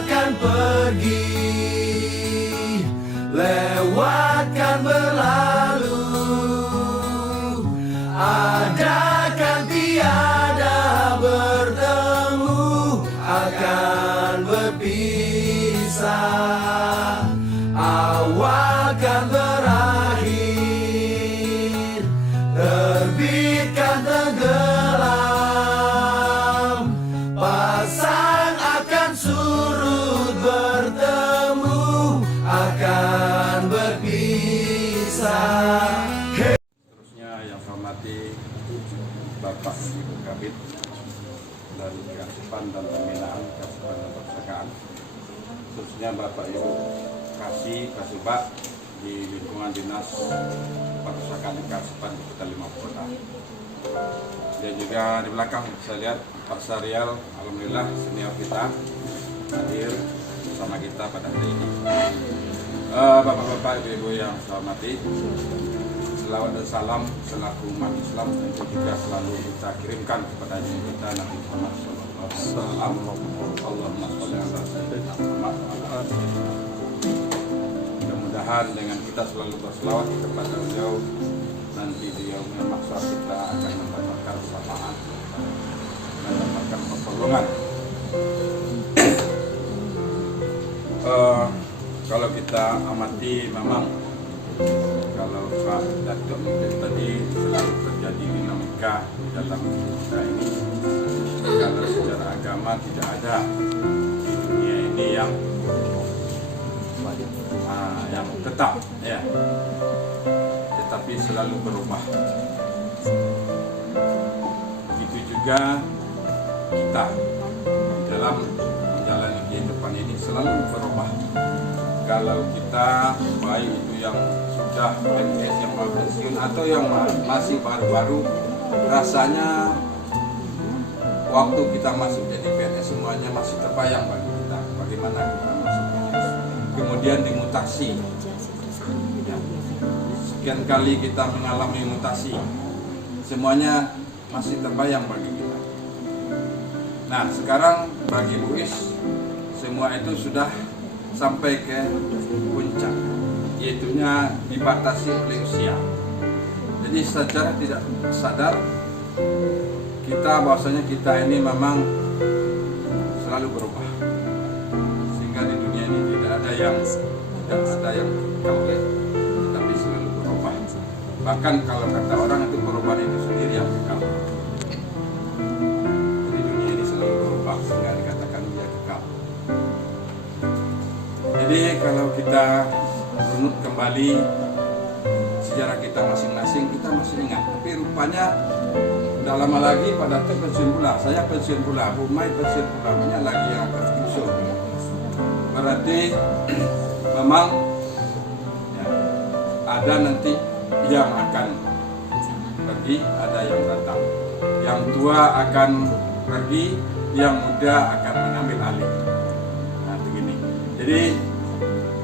akan pergi, lewatkan berlalu, ada kan tiada bertemu, akan berpisah, awal kan berakhir, terbitkan tenggelam, pasang akan surut, bertemu akan berpisah. Terusnya yang saya hormati Bapak Ibu Kabid dari Kearsipan dan Pembinaan Kearsipan dan Perpustakaan, khususnya Bapak Ibu Kasubag di lingkungan Dinas Perpustakaan dan Kearsipan di Kota Lima Kota. Dan juga di belakang saya lihat Pak Syarial, alhamdulillah senior kita hadir bersama kita pada hari ini. Bapak-bapak, ibu-ibu yang saya hormati, selawat dan salam selaku umat Islam tentu juga selalu kita kirimkan kepada Nabi kita Nabi Muhammad SAW. Allahumma sholli ala sayyidina Muhammad. Mudah-mudahan dengan kita selalu berselawat kepada beliau, nanti di yaumul mahsyar kita akan mendapatkan syafaat, mendapatkan pertolongan. Kalau kita amati memang kalau Pak Datuk tadi selalu terjadi dinamika di dalam kita ini. Kalau secara agama tidak ada di dunia ini yang tetap, ya, tetapi selalu berubah. Begitu juga kita di dalam menjalani kehidupan ini selalu berubah. Kalau kita baik itu yang sudah PNS, yang mau pensiun atau yang masih baru-baru, rasanya waktu kita masuk jadi PNS semuanya masih terbayang bagi kita bagaimana kita masuk PNS. Kemudian dimutasi, ya. Sekian kali kita mengalami mutasi, semuanya masih terbayang bagi kita. Nah, sekarang bagi Bu Is semua itu sudah sampai ke puncak, yaitunya dibatasi oleh usia. Jadi secara tidak sadar kita bahwasanya kita ini memang selalu berubah, sehingga di dunia ini tidak ada yang kekal, tapi selalu berubah. Bahkan kalau kata orang itu perubahan itu sendiri yang kekal. Jadi dunia ini selalu berubah sehingga dikatakan dia kekal. Jadi kalau kita runut kembali sejarah kita masing-masing, kita masih ingat. Tapi rupanya udah lama lagi pada pensiun pula. Saya pensiun pula, Bu Mai pensiun pula, banyak lagi yang akan pensiun. Berarti memang ya, ada nanti yang akan pergi, ada yang datang. Yang tua akan pergi, yang muda akan mengambil alih. Nah, begini. Jadi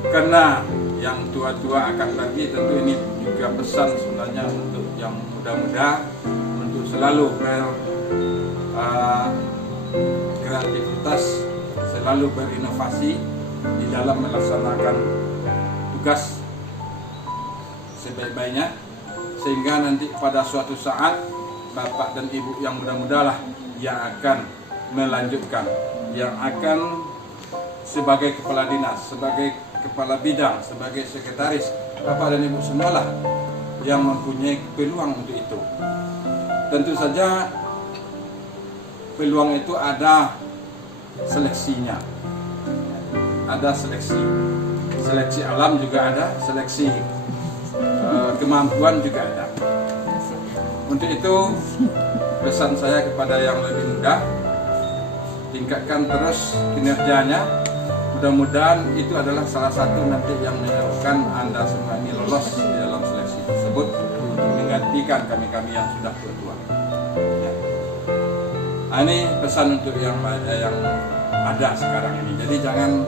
karena yang tua-tua akan pergi, tentu ini juga pesan sebenarnya untuk yang muda-muda untuk selalu kreativitas, selalu berinovasi di dalam melaksanakan tugas sebaik-baiknya, sehingga nanti pada suatu saat bapak dan ibu yang muda-muda lah yang akan melanjutkan, yang akan sebagai kepala dinas, sebagai kepala bidang, sebagai sekretaris, bapak dan ibu semualah yang mempunyai peluang untuk itu. Tentu saja peluang itu ada seleksinya, ada seleksi alam juga ada, seleksi kemampuan juga ada. Untuk itu pesan saya kepada yang lebih muda, tingkatkan terus kinerjanya. Mudah-mudahan itu adalah salah satu nanti yang menyebabkan Anda semua ini lolos di dalam seleksi tersebut untuk menggantikan kami-kami yang sudah tua. Ya. Nah, ini pesan untuk yang ada sekarang ini. Jadi jangan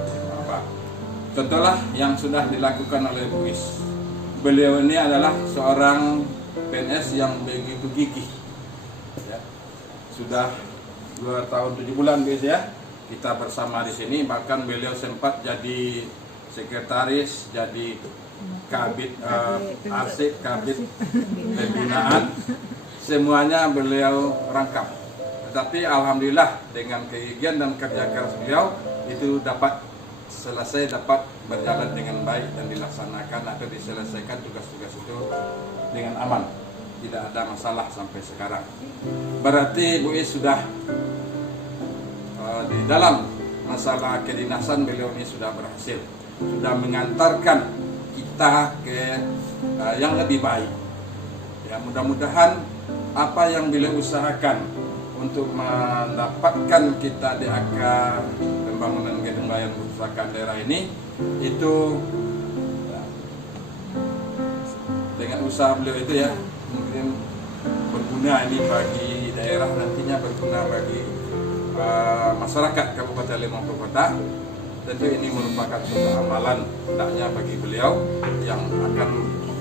contohlah yang sudah dilakukan oleh Bu Is. Beliau ini adalah seorang PNS yang begitu gigih. Ya. Sudah 2 tahun 7 bulan Bu Is ya. kita bersama di sini. Bahkan beliau sempat jadi sekretaris, jadi kabit arsip, kabit pembinaan, semuanya beliau rangkap. Tetapi alhamdulillah dengan kegigihan dan kerja keras beliau itu dapat selesai, dapat berjalan dengan baik dan dilaksanakan atau diselesaikan tugas-tugas itu dengan aman, tidak ada masalah sampai sekarang. Berarti Bu Is sudah di dalam masalah kedinasan beliau ini sudah berhasil, sudah mengantarkan kita ke yang lebih baik. Ya, mudah-mudahan apa yang beliau usahakan untuk mendapatkan kita di akar pembangunan gedung layanan perpustakaan daerah ini itu dengan usaha beliau itu ya mungkin berguna ini bagi daerah, nantinya berguna bagi masyarakat Kabupaten Limau Kota. Tentu ini merupakan suatu amalan hendaknya bagi beliau yang akan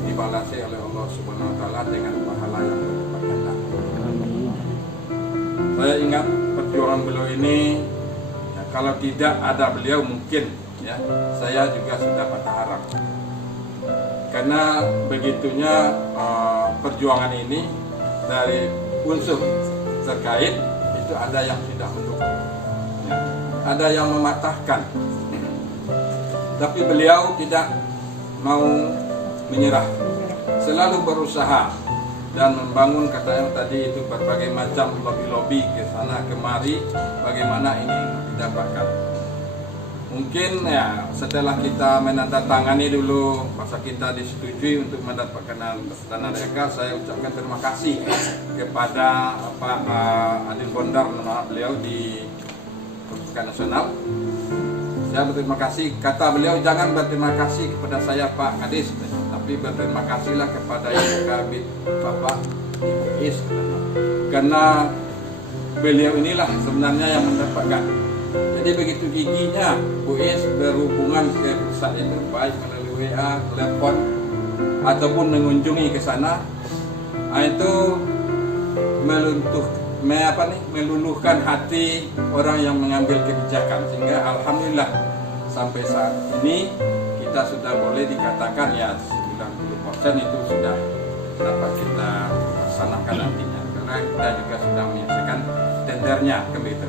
dibalasi oleh Allah Subhanahu wa taala dengan pahala yang berlipat ganda. Saya ingat perjuangan beliau ini, ya, kalau tidak ada beliau mungkin ya saya juga sudah patah harap. Karena begitunya perjuangan ini dari unsur terkait itu ada yang sudah mendukung, ya, ada yang mematahkan. Tapi beliau tidak mau menyerah, selalu berusaha dan membangun katanya tadi itu berbagai macam lobi-lobi ke sana kemari bagaimana ini didapatkan. Mungkin ya setelah kita menandatangani dulu masa kita disetujui untuk mendapatkan dana DK, saya ucapkan terima kasih kepada Pak Adil Bondar, nama beliau di Perpustakaan Nasional. Saya berterima kasih, kata beliau jangan berterima kasih kepada saya Pak Kadis, tapi berterima kasihlah kepada Ibu Kabit Bapak Ibu Is, karena beliau inilah sebenarnya yang mendapatkan. Jadi begitu giginya Bu Is berhubungan ke pusat itu baik melalui WA, telepon ataupun mengunjungi ke sana, itu meluluhkan hati orang yang mengambil kebijakan, sehingga alhamdulillah sampai saat ini kita sudah boleh dikatakan ya 90% itu sudah dapat kita laksanakan nantinya, karena kita juga sudah menyaksikan tendernya begitu.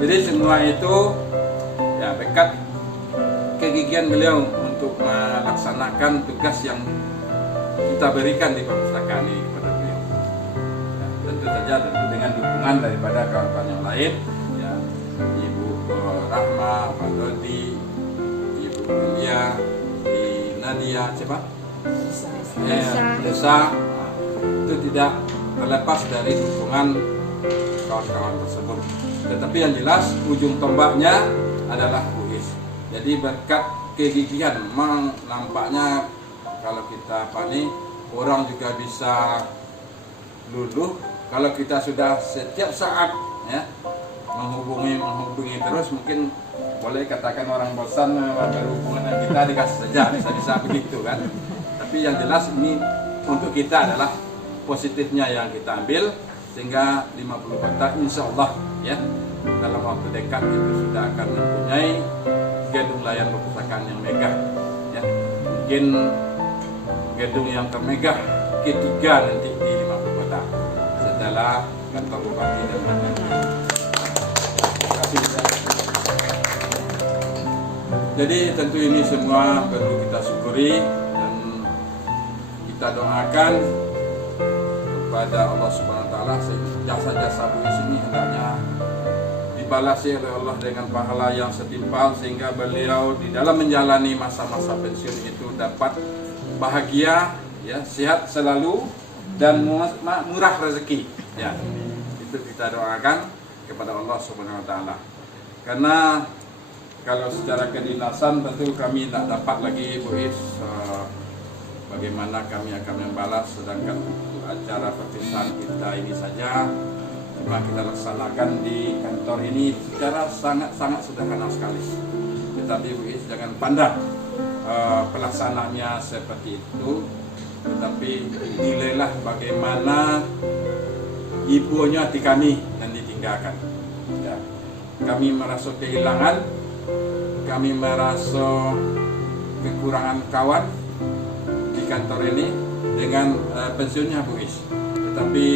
Jadi semua itu ya berkat kegigihan beliau untuk melaksanakan tugas yang kita berikan di perpustakaan ini kepada beliau. Ya, tentu saja dengan dukungan daripada kawan-kawan yang lain, ya, Ibu Rahma, Pak Dodi, Ibu Yulia, Nadia, siapa? Desa. Itu tidak terlepas dari dukungan kawan-kawan tersebut. Tetapi yang jelas ujung tombaknya adalah Bu Is. Jadi berkat kegigihan memang nampaknya kalau kita orang juga bisa luluh kalau kita sudah setiap saat ya menghubungi terus, mungkin boleh katakan orang bosan berhubungan dengan kita dikasih saja, bisa begitu kan. Tapi yang jelas ini untuk kita adalah positifnya yang kita ambil, sehingga 50 kota insya Allah ya dalam waktu dekat itu sudah akan mempunyai gedung layanan perpustakaan yang megah ya, mungkin gedung yang termegah ketiga nanti di 50 kota setelah kantor bupati dan lain-lain. Jadi tentu ini semua perlu kita syukuri dan kita doakan kepada Allah Subhanahu wa taala jasa-jasa Bu Is ini hendaknya dibalasi oleh Allah dengan pahala yang setimpal, sehingga beliau di dalam menjalani masa-masa pensiun itu dapat bahagia ya, sehat selalu dan murah rezeki ya. Itu kita doakan kepada Allah Subhanahu wa taala. Karena kalau secara kedinasan tentu kami tidak dapat lagi Bu Is bagaimana kami akan membalas, sedangkan untuk acara perpisahan kita ini saja cuma kita laksanakan di kantor ini secara sangat sederhana sekali. Tetapi Bu Is jangan pandang pelaksanaannya seperti itu, tetapi nilailah bagaimana ibunya hati kami dan ditinggalkan ya. kami merasa kehilangan, kami merasa kekurangan kawan di kantor ini dengan pensiunnya Bu Is. Tetapi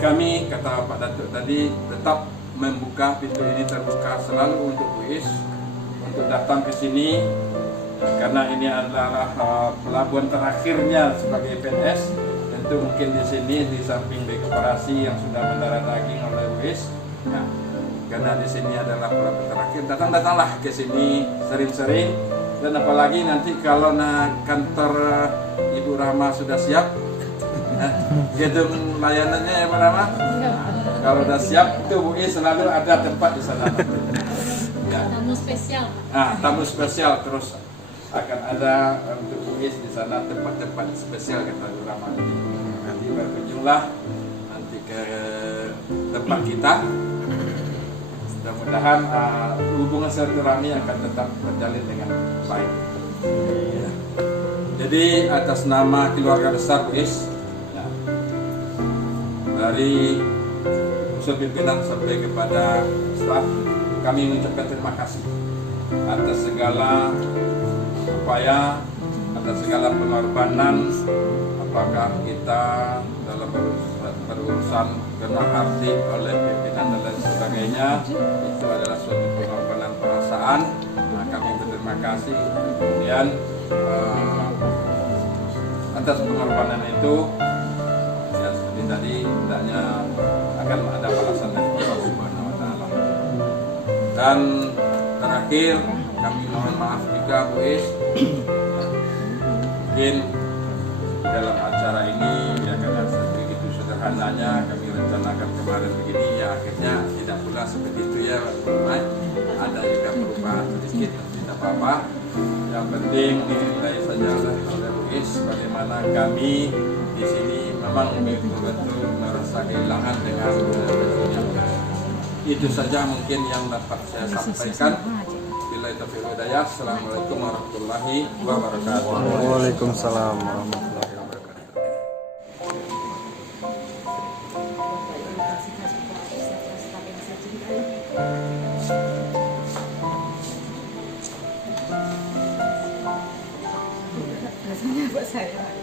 kami, kata Pak Datuk tadi, tetap membuka pintu ini terbuka selalu untuk Bu Is untuk datang ke sini, karena ini adalah pelabuhan terakhirnya sebagai PNS. Tentu mungkin di sini di samping bek operasi yang sudah mendarah daging oleh Bu Is, nah, karena di sini adalah pelabuhan terakhir, datanglah ke sini sering-sering. Dan apalagi nanti kalau kantor Ibu Rahma sudah siap, gedung layanannya ya Pak Rahma, kalau sudah siap itu Bu Is selalu ada tempat di sana. Ya. Tamu spesial. Tamu spesial terus akan ada untuk Bu Is di sana, tempat-tempat spesial kata Bu Rahma. Nanti berkunjunglah nanti ke tempat kita. Mudah-mudahan hubungan silaturahmi akan tetap berjalin dengan baik. Ya. Jadi atas nama keluarga besar Bu Is, ya, dari unsur pimpinan sampai kepada staf, kami mengucapkan terima kasih atas segala upaya, atas segala pengorbanan, apakah kita dalam berurusan kena hati oleh pimpinan dan lain sebagainya, itu adalah suatu pengorbanan perasaan. Nah, kami berterima kasih. Kemudian atas pengorbanan itu, ya seperti tadi, hendaknya akan ada balasan dari Allah Subhanahu Wa Taala. Dan terakhir, kami mohon maaf juga Bu Is, mungkin dalam acara ini ya karena begitu sederhananya kami rencanakan kemarin begini, ya akhirnya tidak pula seperti itu ya Pak. Ada juga perubahan sedikit, tidak apa-apa. Yang penting dinilai saja oleh Bu Is bagaimana kami di sini memang betul-betul merasa kehilangan dengan itu saja mungkin yang dapat saya sampaikan. Billahi taufiq wal hidayah. Assalamualaikum warahmatullahi wabarakatuh. Waalaikumsalam warahmatullahi wabarakatuh. Rasanya buat saya.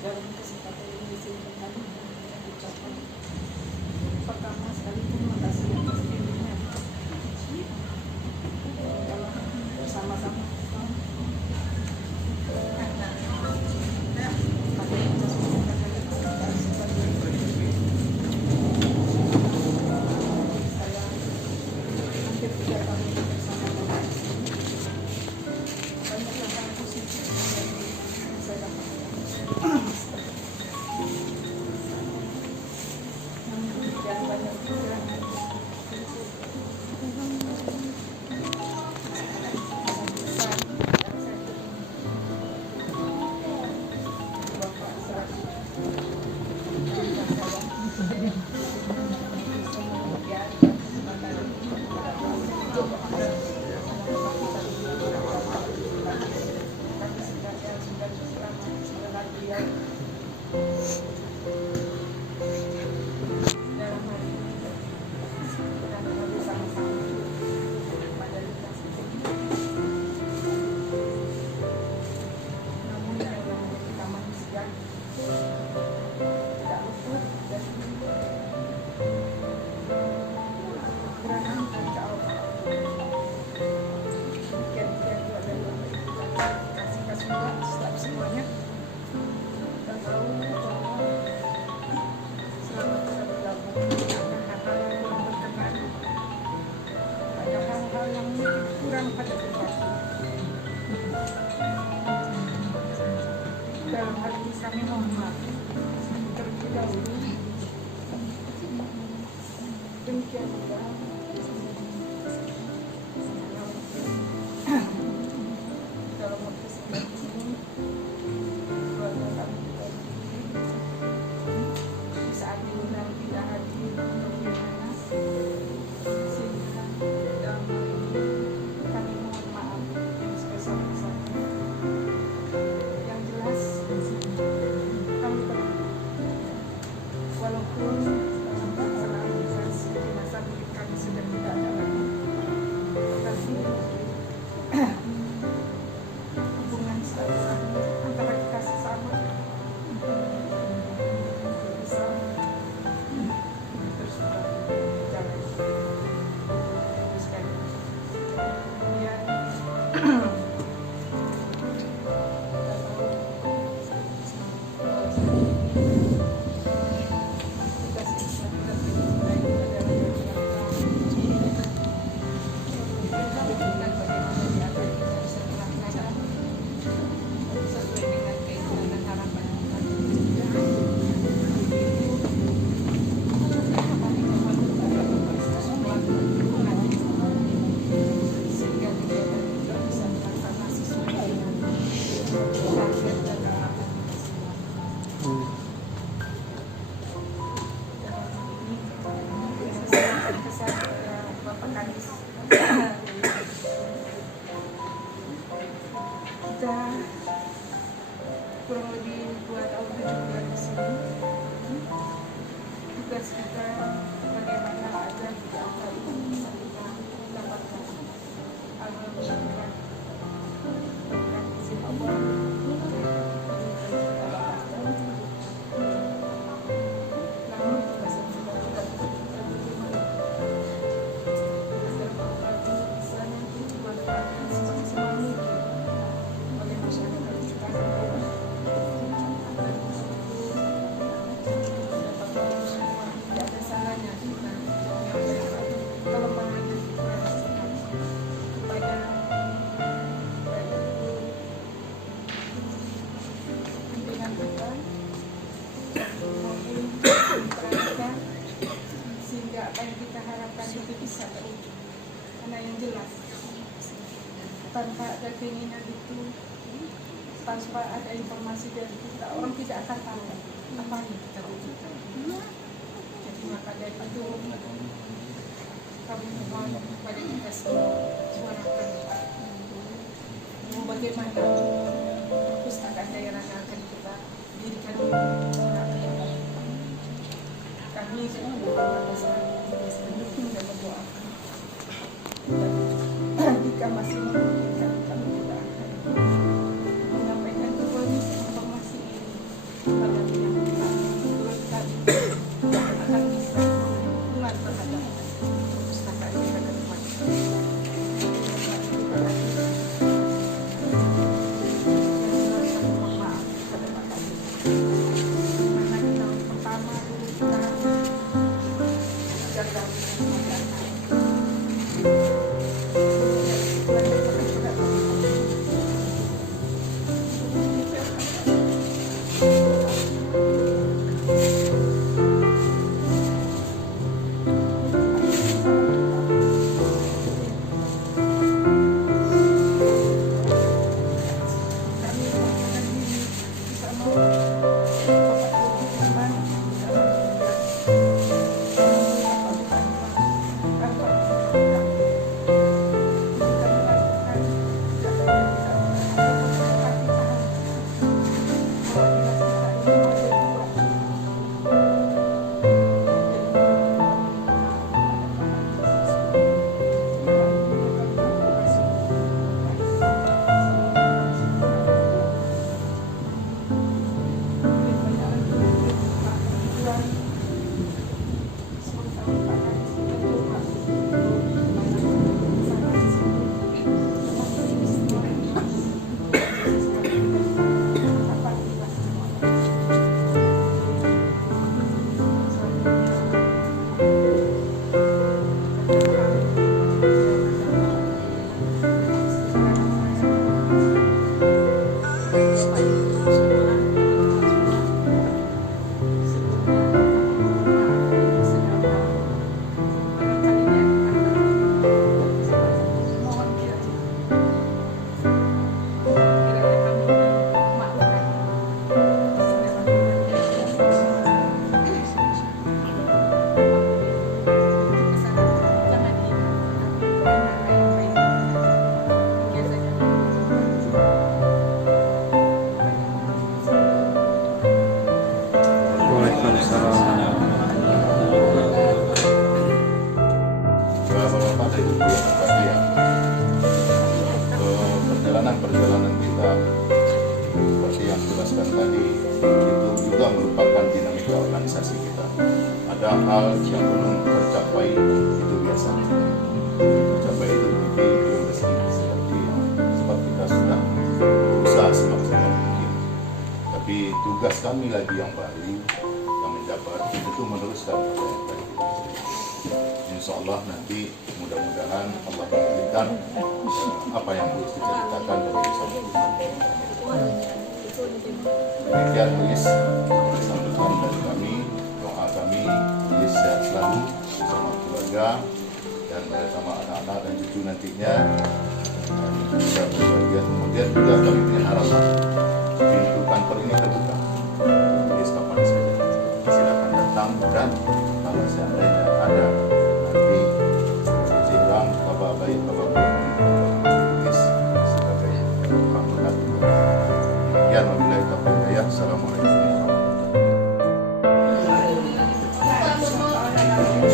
Dalam kesempatan ini izinkan kami mengucapkan pertama sekali terima kasih atas bimbingan dalam bersama-sama saya hampir 3 tahun bersama Bapak. Banyak hal positif yang saya dapatkan. dalam hal ini kami mohon maaf terlebih dahulu. Demikian juga dalam waktu singkat ini keluarga kami berdiri di saat diundang tidak hadir bagaimana, sehingga dalam hal ini kami mohon maaf yang sebesar-besarnya. Yang jelas kami walaupun dalam masalah jenazah milik kami sudah tidak ada lagi, tapi hubungan silaturahmi antara kita sesama bisa terus berjalan. Teruskan. Kemudian kita kurang lebih 2 tahun 7 bulan di sini. Tugas kita bagaimana agar tidak terlalu bisa kita dapatkan alhamdulillah berkat izin Allah kita dapatkan. Namun tugas yang sudah kita berikan bagaimana agar Allah bisa nanti dimanfaatkan semaksimal mungkin oleh masyarakat kita agar tidak ada salahnya kita kelemahan dan kekurangan kepada pimpinan kita maupun perangkat, sehingga apa yang kita harapkan itu bisa terwujud. Karena yang jelas tanpa ada keinginan itu, tanpa ada informasi dari kita, orang tidak akan tahu apa yang kita wujudkan. Jadi maka dari itu kami mohon kepada kita semua suarakan mau bagaimana perpustakaan daerah yang akan kita dirikan ini. Kami pada saat ini biasa mendukung dan mendoakan. Dan jika masih memungkinkan, kami juga akan menyampaikan kembali informasi ini kepada pihak menurut kami akan bisa memberi dukungan terhadap perpustakaan kita ke depan. Terima kasih. Bapak-bapak dan ibu yang berbahagia, perjalanan kita seperti yang dijelaskan tadi itu juga merupakan dinamika organisasi kita. Ada hal yang belum tercapai, itu biasa. Tercapai itu belum rezeki, sebab kita sudah berusaha semaksimal mungkin. Tapi tugas kami lagi yang baru yang menjabat itu meneruskan apa yang tadi kita Insya Allah nanti mudah-mudahan Allah memberikan apa yang harus diceritakan dari bersama. Demikian Luis, sambutan dari kami, doa kami Luis sehat selalu bersama keluarga dan bersama anak-anak dan cucu nantinya. Dan bisa berbahagia. Kemudian juga kami punya harapan pintu kantor ini terbuka. Jadi kapan saja silakan datang dan kalau seandainya ada nanti Jibang, kabar baik, kabar buruk sebagai anggota. Demikian wabillahi taufiq wal hidayah. Assalamualaikum warahmatullahi wabarakatuh.